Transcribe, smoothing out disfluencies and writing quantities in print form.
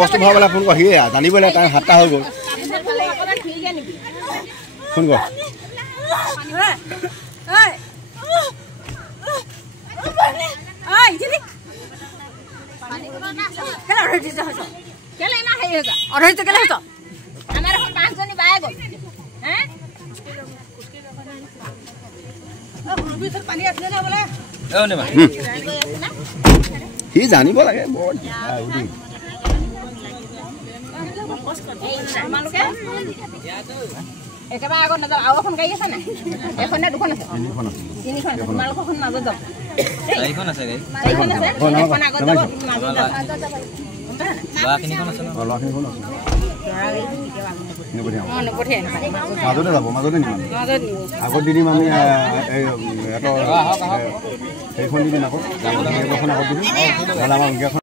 বস্তু ভৰাবলে ফোন কৰ হিয়ে জানিবলে টাইম 7টা হৈ গ'ল ফোন কৰ হি জানিব লাগে বৰ একেবাৰে আগত নাযাওঁ আৰু এখন গাড়ী আছে নাই এখন নে দুখন আছে তিনিখন আছে তোমালোকৰখন মাজত যাম চাৰিখন আছে গাড়ী চাৰিখন আছে এখন আগত যাব মাজত যাব লৰাখিনিখন আছে ন লৰাখিনিখন আছে মাজতে যাব মাজতে নিম আগত দি দিম আমি সেইখন দি দিম আকৌ আগত দি দিম